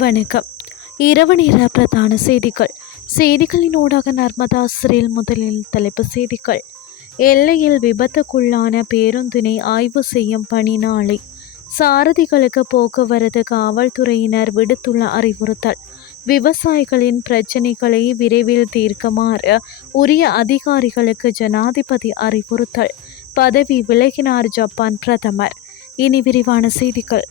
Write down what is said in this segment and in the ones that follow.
வணக்கம். இரவு நேர பிரதான செய்திகளின் ஊடாக நர்மதா சிறையில் முதலில் தலைப்பு செய்திகள். எல்லையில் விபத்துக்குள்ளான பேருந்தினை ஆய்வு செய்யும் பணி நாளை. சாரதிகளுக்கு போக்குவரத்து காவல்துறையினர் விடுத்துள்ள அறிவுறுத்தல். விவசாயிகளின் பிரச்சினைகளை விரைவில் தீர்க்குமாறு உரிய அதிகாரிகளுக்கு ஜனாதிபதி அறிவுறுத்தல். பதவி விலகினார் ஜப்பான் பிரதமர். இனி விரிவான செய்திகள்.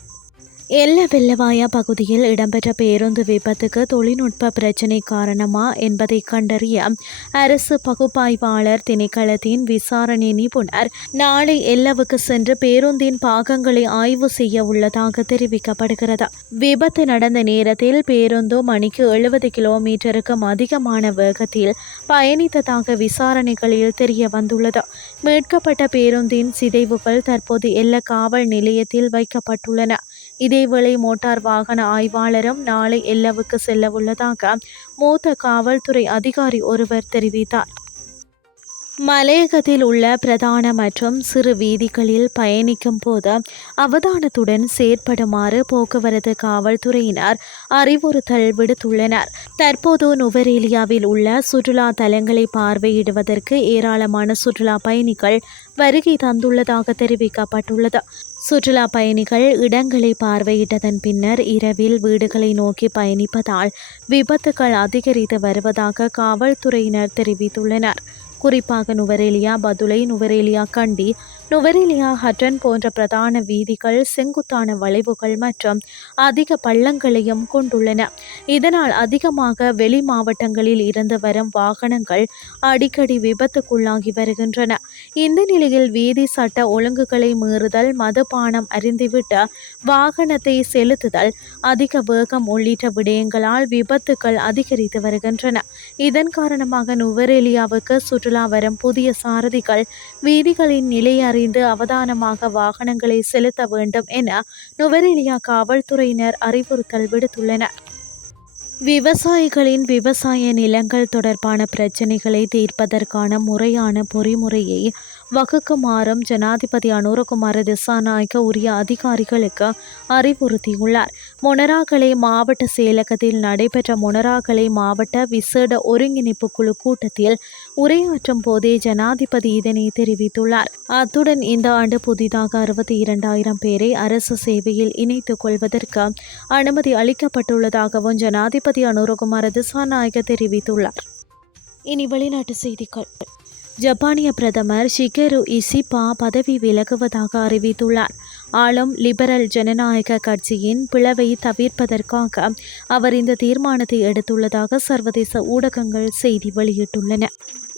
எல்ல வெள்ளவாயா பகுதியில் இடம்பெற்ற பேருந்து விபத்துக்கு தொழில்நுட்ப பிரச்சினை காரணமா என்பதை கண்டறிய அரசு பகுப்பாய்வாளர் திணைக்களத்தின் விசாரணை நிபுணர் நாளை எல்லவுக்கு சென்று பேருந்தின் பாகங்களை ஆய்வு செய்ய உள்ளதாக தெரிவிக்கப்படுகிறது. விபத்து நடந்த நேரத்தில் பேருந்து மணிக்கு 70 கிலோமீட்டருக்கும் அதிகமான வேகத்தில் பயணித்ததாக விசாரணைகளில் தெரிய வந்துள்ளது. மீட்கப்பட்ட பேருந்தின் சிதைவுகள் தற்போது எல்ல காவல் நிலையத்தில் வைக்கப்பட்டுள்ளன. இதேவேளை மோட்டார் வாகன ஆய்வாளரும் நாளை எல்லவுக்கு செல்லவுள்ளதாக மூத்த காவல்துறை அதிகாரி ஒருவர் தெரிவித்தார். மலையகத்தில் உள்ள பிரதான மற்றும் சிறு வீதிகளில் பயணிக்கும் போது அவதானத்துடன் செயற்படுமாறு போக்குவரத்து காவல்துறையினர் அறிவுறுத்தல் விடுத்துள்ளனர். தற்போது நுவரேலியாவில் உள்ள சுற்றுலா தலங்களை பார்வையிடுவதற்கு ஏராளமான சுற்றுலா பயணிகள் வருகை தந்துள்ளதாக தெரிவிக்கப்பட்டுள்ளது. சுற்றுலா பயணிகள் இடங்களை பார்வையிட்டதன் பின்னர் இரவில் வீடுகளை நோக்கி பயணிப்பதால் விபத்துகள் அதிகரித்து வருவதாக காவல்துறையினர் தெரிவித்துள்ளனர். குறிப்பாக நுவரேலியா பதுளை, நுவரேலியா கண்டி, நுவரேலியா ஹட்டன் போன்ற பிரதான வீதிகள் செங்குத்தான வளைவுகள் மற்றும் அதிக பள்ளங்களையும் கொண்டுள்ளன. இதனால் அதிகமாக வெளி மாவட்டங்களில் இருந்து வரும் வாகனங்கள் அடிக்கடி விபத்துக்குள்ளாகி வருகின்றன. இந்த நிலையில் வீதி சட்ட ஒழுங்குகளை மீறுதல், மதுபானம் அருந்திவிட்டு வாகனத்தை செலுத்துதல், அதிக வேகம் உள்ளிட்ட விடயங்களால் விபத்துக்கள் அதிகரித்து வருகின்றன. இதன் காரணமாக நுவரேலியாவுக்கு சுற்றுலா வரும் புதிய சாரதிகள் வீதிகளின் நிலை அறிந்து அவதானமாக வாகனங்களை செலுத்த வேண்டும் என நுவரேலியா காவல்துறையினர் அறிவுறுத்தல் விடுத்துள்ளனர். விவசாயிகளின் விவசாய நிலங்கள் தொடர்பான பிரச்சினைகளை தீர்ப்பதற்கான முறையான பொறிமுறையை வகுக்குமாறும் ஜனாதிபதி அனுரகுமார திசாநாயக்க உரிய அதிகாரிகளுக்கு அறிவுறுத்தியுள்ளார். மொனராகலை மாவட்ட செயலகத்தில் நடைபெற்ற மொனராகலை மாவட்ட விசேட ஒருங்கிணைப்பு குழு கூட்டத்தில் உரையாற்றும் போதே ஜனாதிபதி இதனை தெரிவித்துள்ளார். அத்துடன் இந்த ஆண்டு புதிதாக 62,000 பேரை அரசு சேவையில் இணைத்துக் கொள்வதற்கு அனுமதி அளிக்கப்பட்டுள்ளதாகவும் ஜனாதிபதி அனுரகுமார திசாநாயக்க தெரிவித்துள்ளார். இனி வெளிநாட்டு செய்திகள். ஜப்பானிய பிரதமர் ஷிகெரு இசிபா பதவி விலகுவதாக அறிவித்துள்ளார். ஆளும் லிபரல் ஜனநாயக கட்சியின் பிளவை தவிர்ப்பதற்காக அவர் இந்த தீர்மானத்தை எடுத்துள்ளதாக சர்வதேச ஊடகங்கள் செய்தி வெளியிட்டுள்ளன.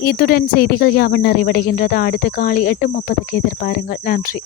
இத்துடன் செய்திகள் யாவும் நிறைவடைகின்றது. அடுத்த காலை 8:30 எதிர்பாருங்கள். நன்றி.